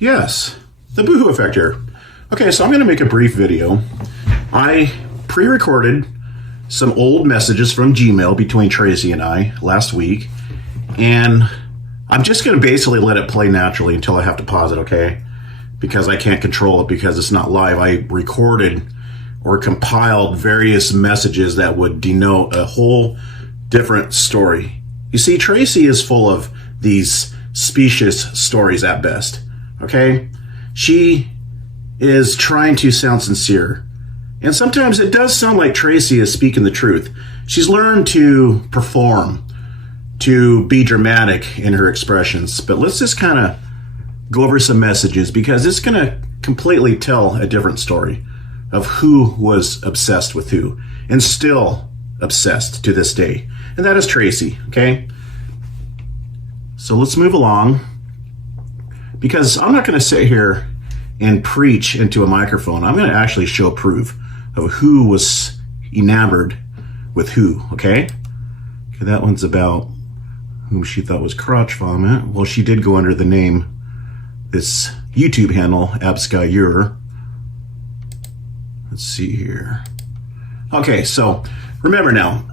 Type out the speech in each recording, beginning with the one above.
Yes, the boohoo effect here. Okay, so I'm going to make a brief video. I pre-recorded some old messages from Gmail between Tracy and I last week, and I'm just going to basically let it play naturally until I have to pause it, okay? Because I can't control it because it's not live. I recorded or compiled various messages that would denote a whole different story. You see, Tracy is full of these specious stories at best, okay? She is trying to sound sincere. And sometimes it does sound like Tracy is speaking the truth. She's learned to perform, to be dramatic in her expressions. But let's just kind of go over some messages because it's going to completely tell a different story of who was obsessed with who and still obsessed to this day. And that is Tracy, okay? So let's move along because I'm not going to sit here and preach into a microphone. I'm going to actually show proof of who was enamored with who, okay? Okay, that one's about whom she thought was crotch vomit. Well, she did go under the name, this YouTube handle, Abskyur. Let's see here. Okay, so remember now,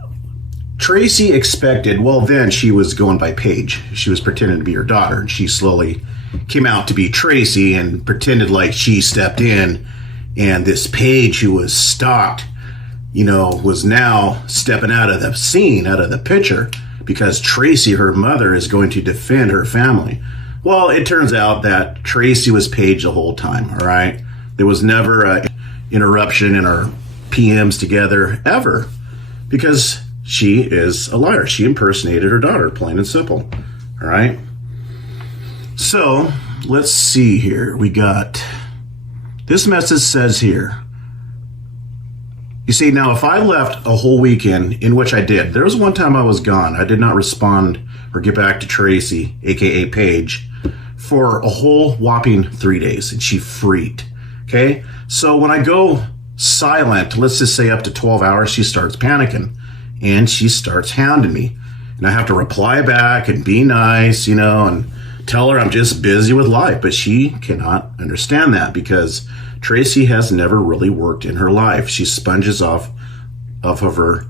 Tracy expected, well, then she was going by Paige. She was pretending to be her daughter, and she slowly came out to be Tracy and pretended like she stepped in, and this Paige who was stalked, you know, was now stepping out of the scene, out of the picture, because Tracy, her mother, is going to defend her family. Well, it turns out that Tracy was Paige the whole time, all right? There was never an interruption in our PMs together, ever, because she is a liar. She impersonated her daughter, plain and simple, all right? So, let's see here. We got, this message says here, you see, now if I left a whole weekend, in which I did, there was one time I was gone. I did not respond or get back to Tracy, aka Paige, for a whole whopping 3 days, and she freaked, okay? So when I go silent, let's just say up to 12 hours, she starts panicking, and she starts hounding me. And I have to reply back and be nice, you know, and tell her I'm just busy with life, but she cannot understand that because Tracy has never really worked in her life. She sponges off of her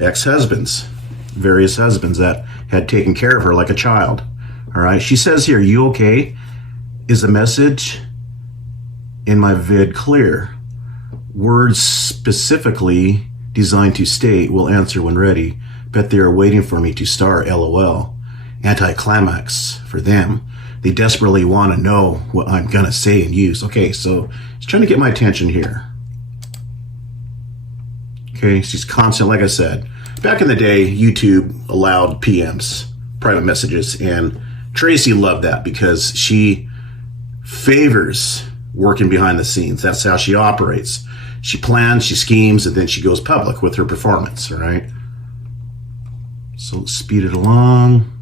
ex-husbands, various husbands that had taken care of her like a child. All right. She says here, "You okay? Is the message in my vid clear? Words specifically designed to state will answer when ready. Bet they are waiting for me to star, LOL. Anticlimax for them. They desperately want to know what I'm going to say and use." Okay, so she's trying to get my attention here. Okay, she's constant, like I said. Back in the day, YouTube allowed PMs, private messages, and Tracy loved that because she favors working behind the scenes. That's how she operates. She plans, she schemes, and then she goes public with her performance, all right? So let's speed it along.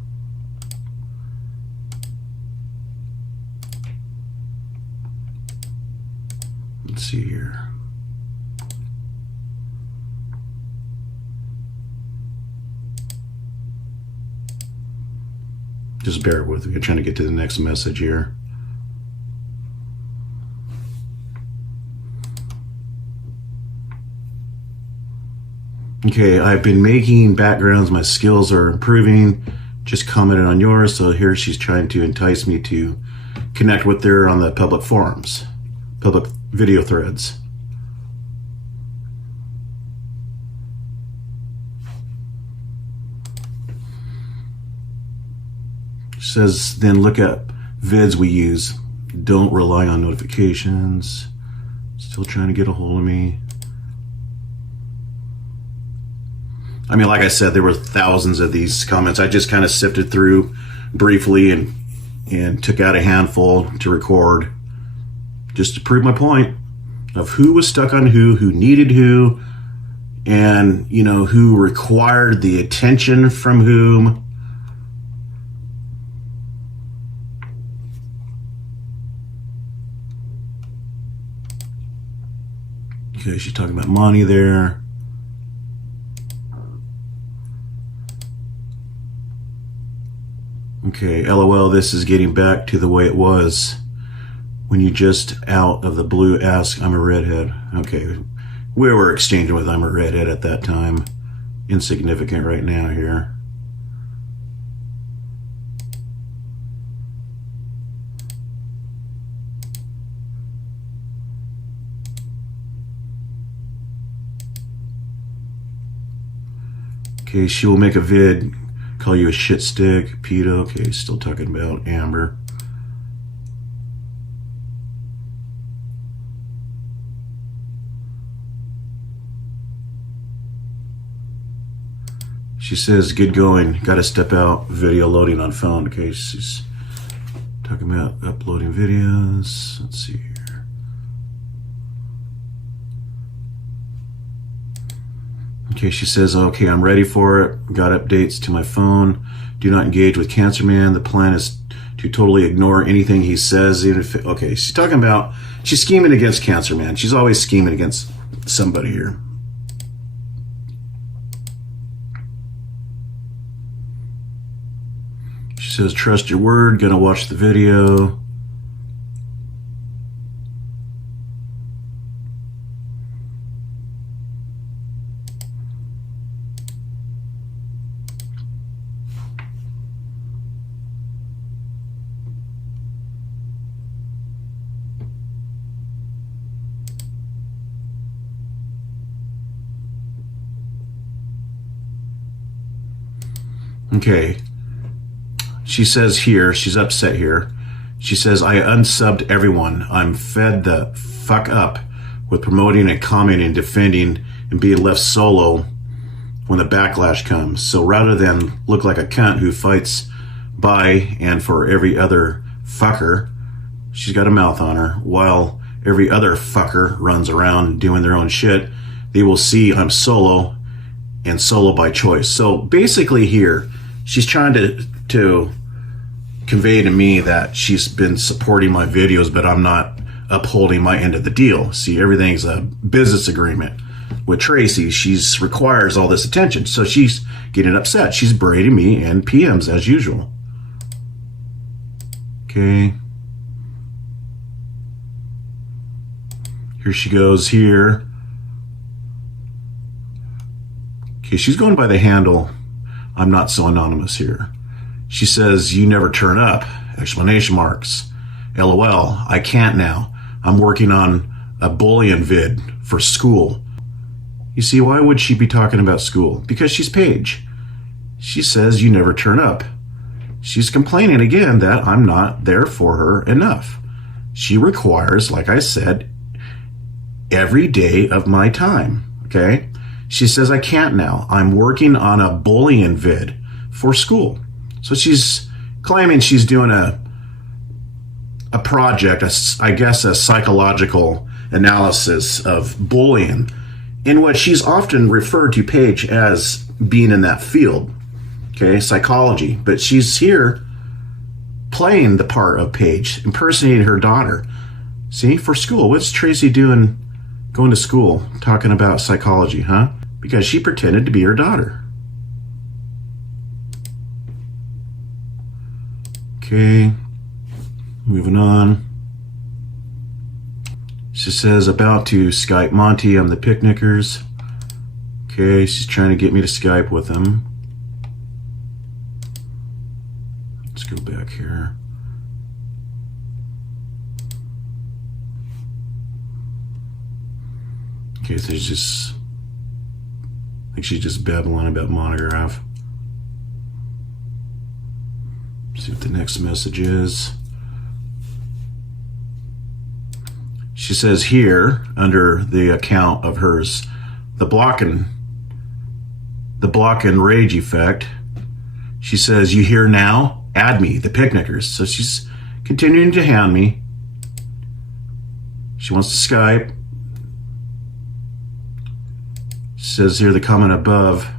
Let's see here. Just bear with me. I'm trying to get to the next message here. Okay, I've been making backgrounds. My skills are improving. Just commented on yours. So here she's trying to entice me to connect with her on the public forums, public video threads. She says, then look at vids we use. Don't rely on notifications. Still trying to get a hold of me. I mean, like I said, there were thousands of these comments. I just kind of sifted through briefly and took out a handful to record just to prove my point of who was stuck on who needed who, and, you know, who required the attention from whom. Okay, she's talking about money there. Okay, LOL, this is getting back to the way it was When you just out of the blue ask, I'm a redhead. Okay, we were exchanging with I'm a redhead at that time. Insignificant right now here. Okay, she will make a vid, call you a shit stick, pedo. Okay, still talking about Amber. She says, good going, gotta step out, video loading on phone. Okay, she's talking about uploading videos. Let's see here. Okay, she says, okay, I'm ready for it. Got updates to my phone. Do not engage with Cancer Man. The plan is to totally ignore anything he says. Even if, okay, she's talking about, she's scheming against Cancer Man. She's always scheming against somebody here. She says, trust your word, gonna watch the video. Okay. She says here, she's upset here. She says, I unsubbed everyone. I'm fed the fuck up with promoting and commenting and defending and being left solo when the backlash comes. So rather than look like a cunt who fights by and for every other fucker, she's got a mouth on her, while every other fucker runs around doing their own shit, they will see I'm solo and solo by choice. So basically here, she's trying to convey to me that she's been supporting my videos, but I'm not upholding my end of the deal. See, everything's a business agreement. With Tracy, she's requires all this attention, so she's getting upset. She's berating me in PMs as usual. Okay. Here she goes here. Okay, she's going by the handle, I'm not so anonymous here. She says, you never turn up, exclamation marks. LOL, I can't now. I'm working on a bullion vid for school. You see, why would she be talking about school? Because she's Paige. She says, you never turn up. She's complaining again that I'm not there for her enough. She requires, like I said, every day of my time, okay? She says, I can't now. I'm working on a bullion vid for school. So she's claiming she's doing a project, I guess a psychological analysis of bullying, in which she's often referred to Paige as being in that field, okay, psychology. But she's here playing the part of Paige, impersonating her daughter. See, for school, what's Tracy doing going to school talking about psychology, huh? Because she pretended to be her daughter. Okay, moving on. She says, about to Skype Monty, I'm the picnickers. Okay, she's trying to get me to Skype with him. Let's go back here. Okay, so I think she's just babbling about monograph. See what the next message is. She says here, under the account of hers, the block and rage effect. She says, you here now? Add me, the picnickers. So she's continuing to hound me. She wants to Skype. She says here, the comment above,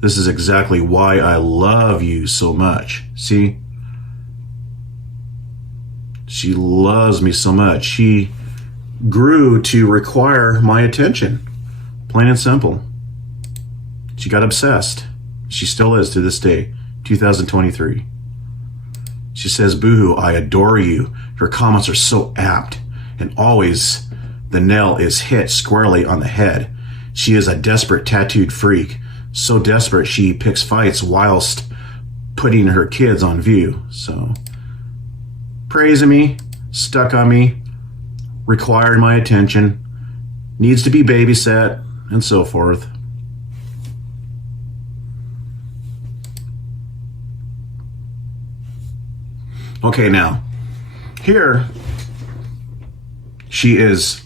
this is exactly why I love you so much. See? She loves me so much. She grew to require my attention. Plain and simple. She got obsessed. She still is to this day, 2023. She says, "Boohoo, I adore you. Your comments are so apt, and always the nail is hit squarely on the head. She is a desperate tattooed freak. So desperate she picks fights whilst putting her kids on view." So, praising me, stuck on me, required my attention, needs to be babysat, and so forth. Okay, now, here, she is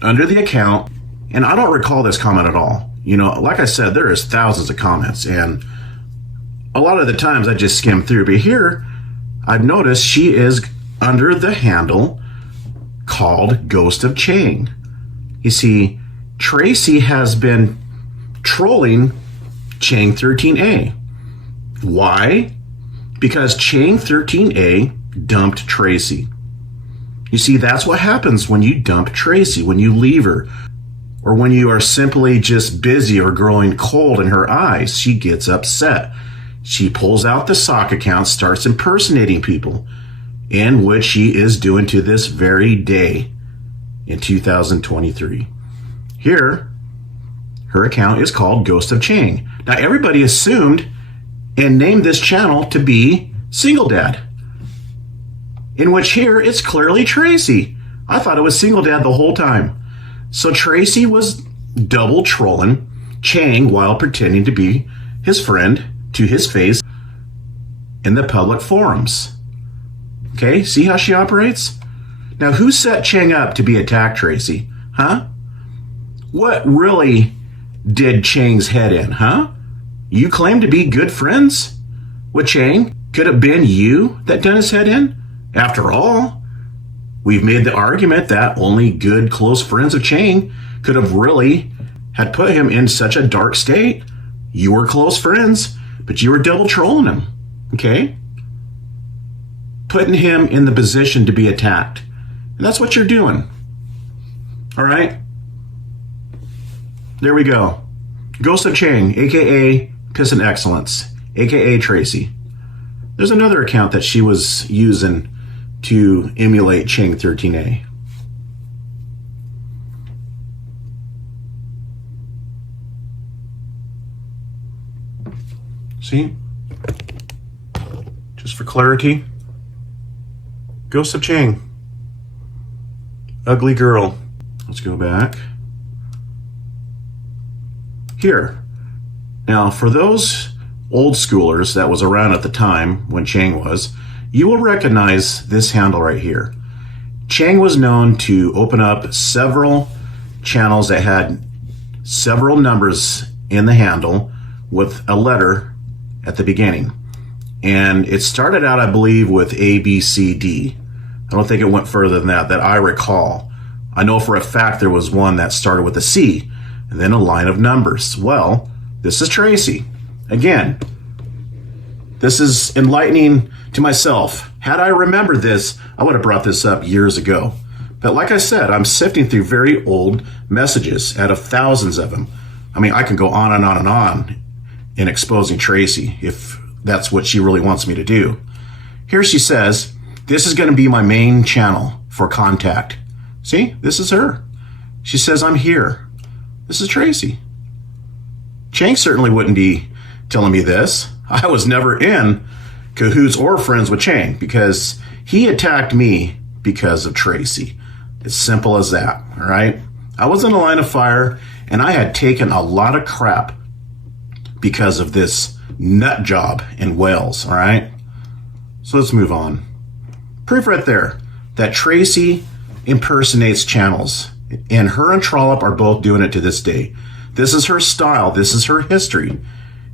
under the account, and I don't recall this comment at all. You know, like I said, there is thousands of comments, and a lot of the times I just skim through. But here, I've noticed she is under the handle called Ghost of Chang. You see, Tracy has been trolling Chang13a. Why? Because Chang13a dumped Tracy. You see, that's what happens when you dump Tracy, when you leave her, or when you are simply just busy or growing cold in her eyes. She gets upset. She pulls out the sock account, starts impersonating people, in which she is doing to this very day in 2023. Here, her account is called Ghost of Chang. Now, everybody assumed and named this channel to be Single Dad, in which here it's clearly Tracy. I thought it was Single Dad the whole time. So Tracy was double trolling Chang while pretending to be his friend to his face in the public forums. Okay, see how she operates? Now, who set Chang up to be attacked, Tracy? Huh? What really did Chang's head in, huh? You claim to be good friends with Chang? Could it have been you that done his head in? After all, we've made the argument that only good close friends of Chang could have really had put him in such a dark state. You were close friends, but you were double trolling him, okay? Putting him in the position to be attacked. And that's what you're doing. All right? There we go. Ghost of Chang, a.k.a. Pissin Excellence, a.k.a. Tracy. There's another account that she was using to emulate Chang13a. See? Just for clarity. Ghost of Chang. Ugly girl. Let's go back. Here. Now, for those old schoolers that was around at the time when Chang was, you will recognize this handle right here. Chang was known to open up several channels that had several numbers in the handle with a letter at the beginning. And it started out, I believe, with A, B, C, D. I don't think it went further than that I recall. I know for a fact there was one that started with a C and then a line of numbers. Well, this is Tracy. Again, this is enlightening to myself. Had I remembered this, I would have brought this up years ago. But like I said, I'm sifting through very old messages out of thousands of them. I mean, I can go on and on and on in exposing Tracy if that's what she really wants me to do. Here she says, this is going to be my main channel for contact. See, this is her. She says, I'm here. This is Tracy. Chang certainly wouldn't be telling me this. I was never in cahoots or friends with Chang because he attacked me because of Tracy. It's simple as that, all right? I was in a line of fire and I had taken a lot of crap because of this nut job in Wales, all right? So let's move on. Proof right there that Tracy impersonates channels, and her and Trollop are both doing it to this day. This is her style. This is her history.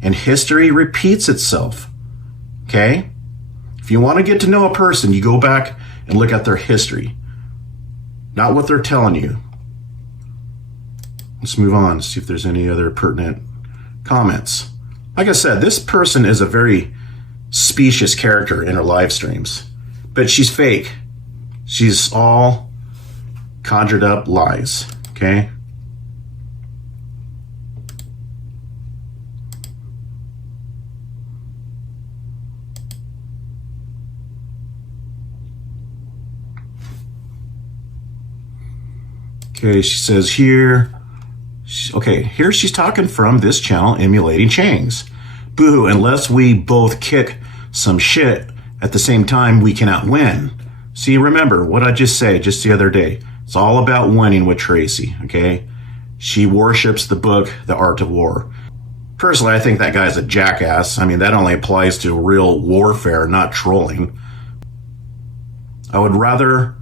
And history repeats itself. Okay? If you want to get to know a person, you go back and look at their history, not what they're telling you. Let's move on, see if there's any other pertinent comments. Like I said, this person is a very specious character in her live streams, but she's fake. She's all conjured up lies, okay? Okay, she says here, okay, here she's talking from this channel emulating Chang's. Boo, unless we both kick some shit at the same time, we cannot win. See, remember what I just said just the other day. It's all about winning with Tracy, okay? She worships the book, The Art of War. Personally, I think that guy's a jackass. I mean, that only applies to real warfare, not trolling. I would rather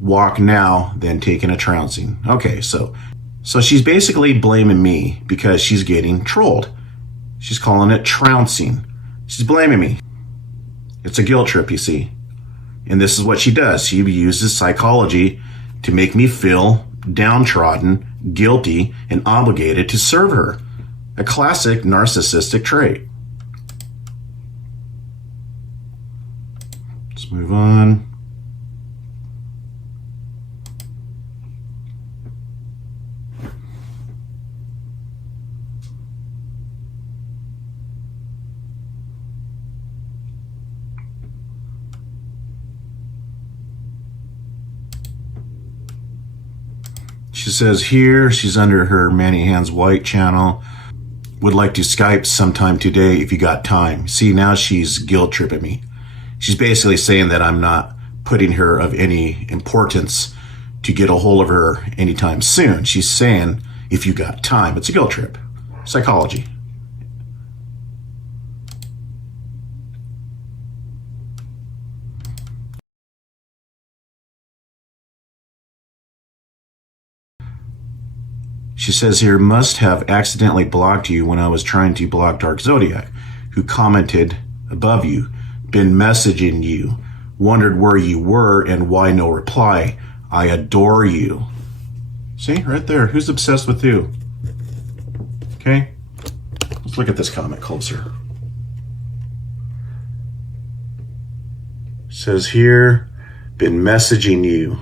walk now than taking a trouncing. Okay, so she's basically blaming me because she's getting trolled. She's calling it trouncing. She's blaming me. It's a guilt trip, you see. And this is what she does. She uses psychology to make me feel downtrodden, guilty, and obligated to serve her. A classic narcissistic trait. Let's move on. She says here, she's under her Manny Hands White channel. Would like to Skype sometime today if you got time. See, now she's guilt tripping me. She's basically saying that I'm not putting her of any importance to get a hold of her anytime soon. She's saying, if you got time. It's a guilt trip. Psychology. She says here, must have accidentally blocked you when I was trying to block Dark Zodiac, who commented above you, been messaging you, wondered where you were and why no reply. I adore you. See, right there. Who's obsessed with who? Okay. Let's look at this comment closer. It says here, been messaging you,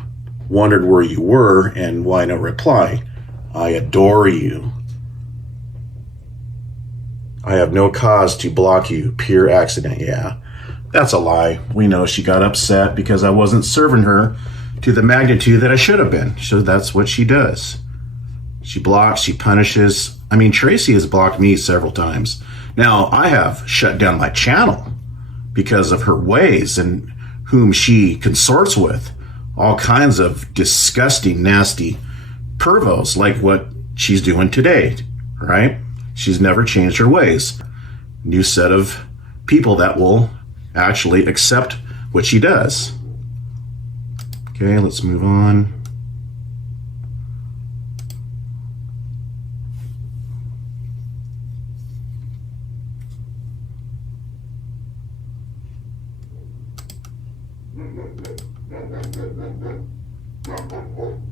wondered where you were and why no reply. I adore you. I have no cause to block you. Pure accident. Yeah, that's a lie. We know she got upset because I wasn't serving her to the magnitude that I should have been. So that's what she does. She blocks, she punishes. I mean, Tracy has blocked me several times. Now, I have shut down my channel because of her ways and whom she consorts with. All kinds of disgusting, nasty pervos like what she's doing today, right? She's never changed her ways. New set of people that will actually accept what she does. Okay, let's move on.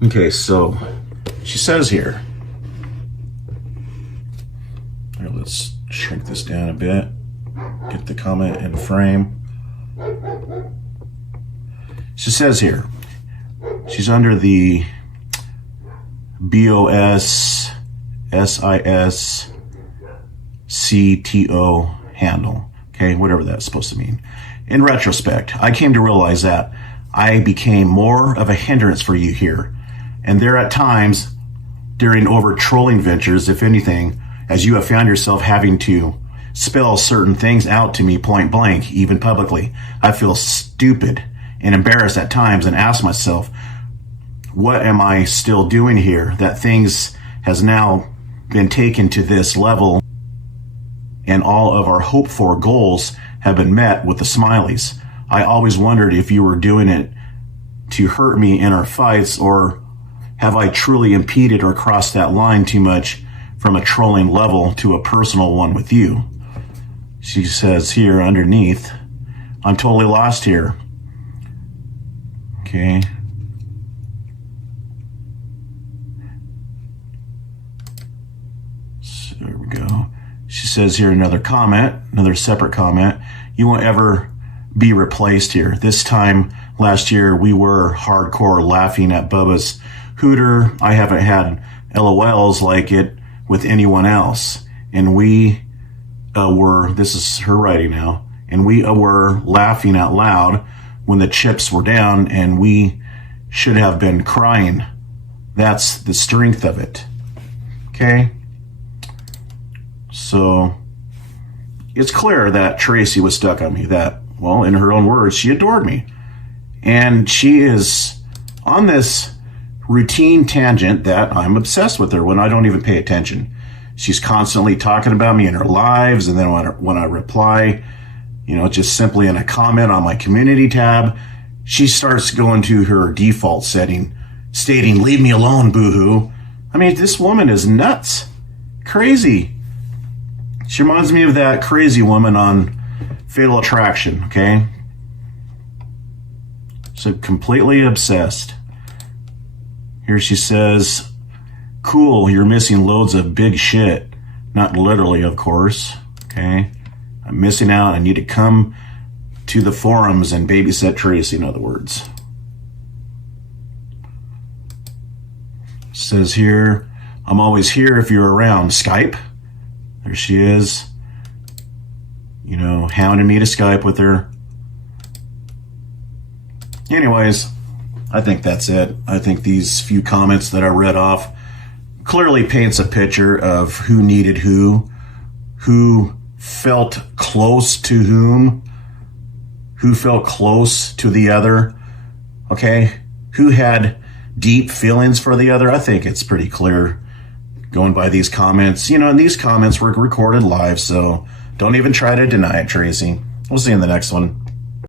Okay, so she says here, let's shrink this down a bit, get the comment in frame. She says here, she's under the BOSSISCTO handle, okay, whatever that's supposed to mean. In retrospect, I came to realize that I became more of a hindrance for you here. And there at times, during over trolling ventures, if anything, as you have found yourself having to spell certain things out to me point blank, even publicly, I feel stupid and embarrassed at times and ask myself, what am I still doing here? That things has now been taken to this level and all of our hoped for goals have been met with the smileys. I always wondered if you were doing it to hurt me in our fights, or have I truly impeded or crossed that line too much from a trolling level to a personal one with you? She says here underneath, I'm totally lost here. Okay. So there we go. She says here another comment, another separate comment. You won't ever be replaced here. This time last year, we were hardcore laughing at Bubba's Hooter. I haven't had LOLs like it with anyone else. And we were, this is her writing now, and we were laughing out loud when the chips were down, and we should have been crying That's the strength of it. Okay? So it's clear that Tracy was stuck on me, that, well, in her own words, she adored me. And she is on this routine tangent that I'm obsessed with her when I don't even pay attention. She's constantly talking about me in her lives, and then when I reply, just simply in a comment on my community tab, she starts going to her default setting, stating, "Leave me alone, boo-hoo." I mean, this woman is nuts. Crazy. She reminds me of that crazy woman on Fatal Attraction, okay? So completely obsessed. Here she says, "Cool, you're missing loads of big shit." Not literally, of course, okay? I'm missing out. I need to come to the forums and babysit Tracy, in other words. Says here, "I'm always here if you're around." Skype. There she is. Hounding me to Skype with her. Anyways, I think that's it. I think these few comments that I read off clearly paints a picture of who needed who felt close to who felt close to the other, okay? Who had deep feelings for the other. I think it's pretty clear going by these comments. And these comments were recorded live, so don't even try to deny it, Tracy. We'll see you in the next one.